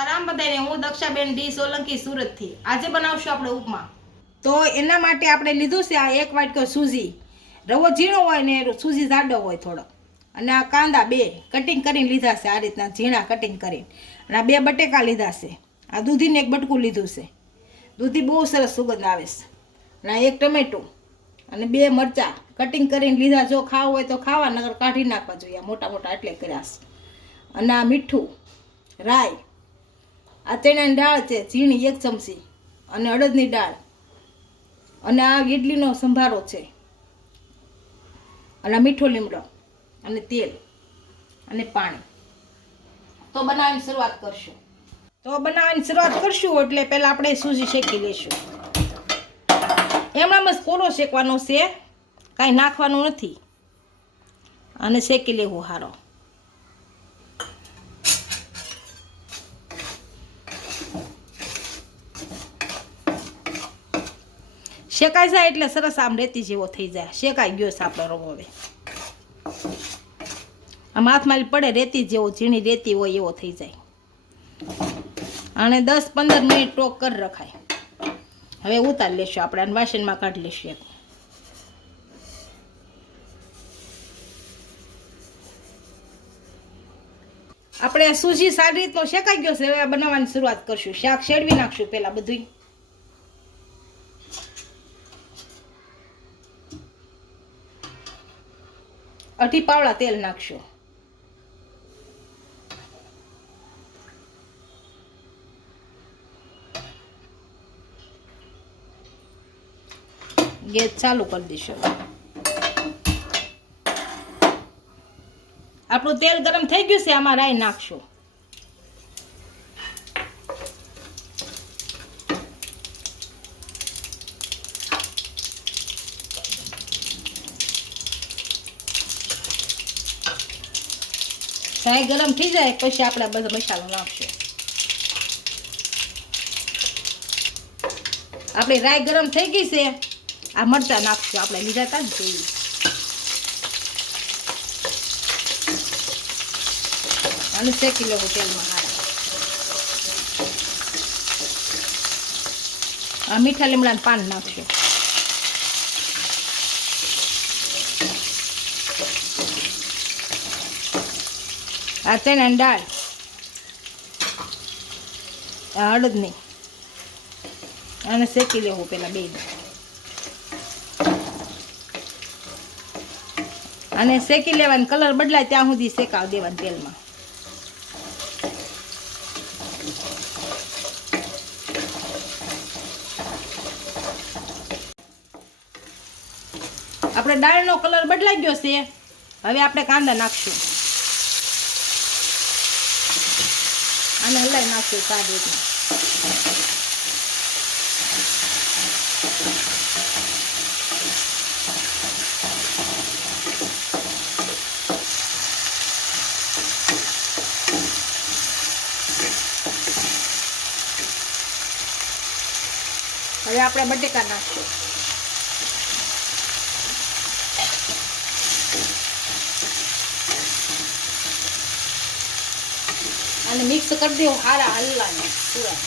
સીતારામ બધાને। હું દક્ષાબેન ડી સોલંકી સુરતથી। આજે બનાવશું આપણે ઉપમા। તો એના માટે આપણે લીધું છે આ 1 વાટકો સૂજી। રવો ઝીણો હોય ને સૂજી જાડો હોય થોડો। અને આ કાંદા 2 કટિંગ કરીને લીધા છે, આ રીતના ઝીણા કટિંગ કરીને। અને આ 2 બટેકા લીધા છે। આ દૂધીને 1 બટકું લીધું છે, દૂધી બહુ સરસ સુગંધ આવે છે। અને આ 1 ટમેટું અને 2 મરચાં કટિંગ કરીને લીધા। જો ખાવું હોય તો ખાવા, નકર કાઢી નાખવા જોઈએ, મોટા મોટા એટલે કર્યા છે। અને આ મીઠું, રાઈ, આ ચણાની દાળ છે ઝીણી 1 ચમચી, અને અડદની દાળ, અને આ ઈડલીનો સંભારો છે, અને મીઠો લીમડો, અને તેલ, અને પાણી। તો બનાવવાની શરૂઆત કરશું। એટલે પહેલાં આપણે સૂજી શેકી લઈશું। એમાં બસ કોરો શેકવાનો છે, કાંઈ નાખવાનું નથી, અને શેકી લેવું સારો। શેકાઈ જાય એટલે સરસ આમ રેતી જેવો થઈ જાય। શેકાઈ ગયો છે આપણો રવો। હવે આમ હાથમાં પડે રેતી જેવો, ઝીણી રેતી હોય એવો થઈ જાય। અને 10-15 મિનિટ ટોક કરી રખાય। હવે ઉતારી લેશું આપણે, અને વાસણમાં કાઢી લેશું। આપણે સૂજી સારી રીતનો શેકાઈ ગયો છે। હવે બનાવવાની શરૂઆત કરશું। શાક શેડવી નાખશું પહેલા બધું। અઢી પાવડા તેલ નાખશું। ગેસ ચાલુ કરી દઈશું। આપણું તેલ ગરમ થઈ ગયું છે, આમાં રાઈ નાખશું। રાઈ ગરમ થઈ જાય પછી આપણે બધો મસાલો નાખશું। આપણી રાઈ ગરમ થઈ ગઈ છે, આ મરચાં નાખશું, આપણે લીધા હતા ને તેવી। અને શેકી લેવું તેલમાં સારા। આ મીઠા લીમડાના પાન નાખશું। આ ચણાની દાળ, આ અડદની, અને શેકી લેવું પેલા 2। અને શેકી લેવાનું, કલર બદલાય ત્યાં સુધી શેકાવ દેવાનું તેલમાં। આપણે દાળનો કલર બદલાઈ ગયો છે। હવે આપણે કાંદા નાખશું, અને હલાવી નાખશું સારી રીતના। હવે આપણે બટેકા નાખશું, અને મિક્સ કરી દેવું સારા હલવાની પૂરા।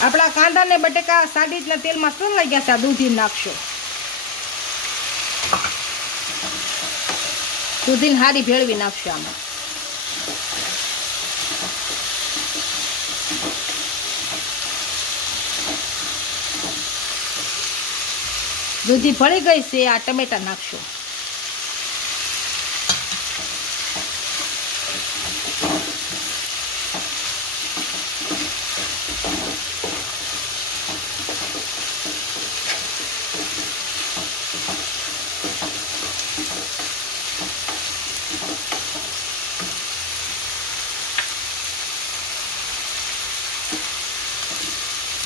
આપણા કાંદા ને બટેકા સારી રીતના તેલમાં તળાઈ ગયા છે। આ દૂધી નાખશું, દૂધીને હારી ભેળવી નાખશું આમાં। દૂધી ભળી ગઈ છે, આ ટમેટા નાખશું।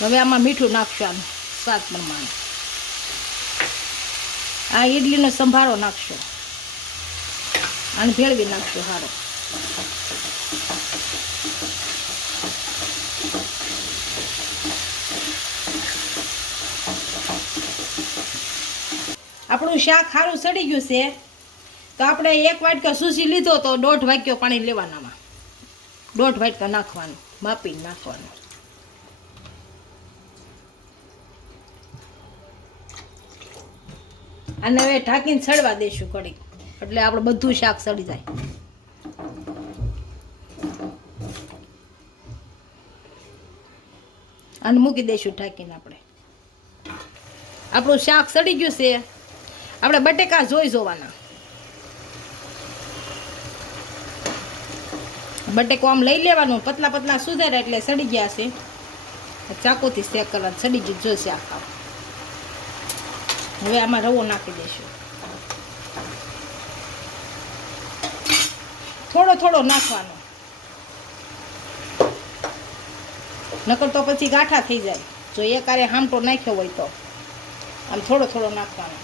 હવે આમાં મીઠું નાખશું, આનું સ્વાદ પ્રમાણે। આ ઈડલીનો સંભારો નાખશું, અને ભેળવી નાખશું સારો। આપણું શાક સારું સડી ગયું છે તો આપણે 1 વાટકો સૂજી લીધો તો 1.5 વાટકો પાણી લેવાનામાં 1.5 વાટકો નાખવાનું, માપીને નાખવાનું. અને હવે ઢાંકીને સડવા દઈશું કઢી, એટલે આપણે બધું શાક સડી જાય. અને મૂકી દઈશું ઢાંકીને. આપણું શાક સડી ગયું છે. આપણે બટેકા જોવાના. બટેકો આમ લઈ લેવાનું, પતલા પતલા સુધારે એટલે સડી ગયા છે. ચાકુથી શેક કરવા સડી ગયું જો શાક. હવે આમાં રવો નાખી દઈશું, થોડો થોડો નાખવાનો, નકર તો પછી ગાંઠા થઈ જાય. જો એકારે હામટો નાખ્યો હોય તો આમ થોડો થોડો નાખવાનો.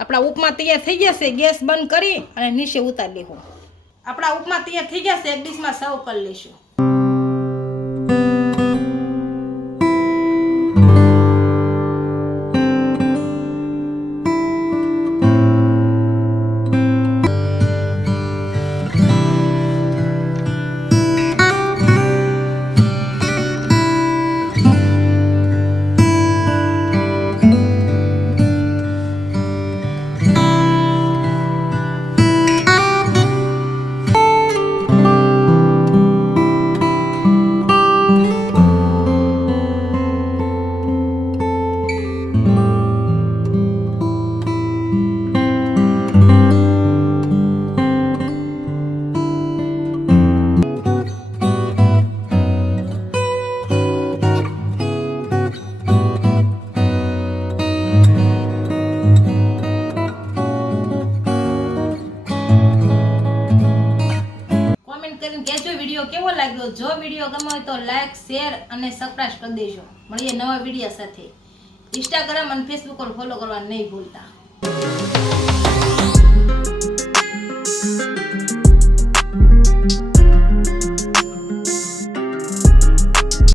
આપણા ઉપમા તૈયાર થઈ ગયા છે. ગેસ બંધ કરી અને નીચે ઉતારી લેવું. આપણા ઉપમા તૈયાર થઈ ગયા છે. એક ડીશમાં સર્વ કરી લઈશું. વિડીયો કેવો લાગ્યો? જો વિડીયો ગમ્યો હોય તો લાઈક, શેર અને સબસ્ક્રાઇબ કરી દેજો. મળીએ નવા વિડીયો સાથે. ઇન્સ્ટાગ્રામ અને ફેસબુક પર ફોલો કરવા નહીં ભૂલતા.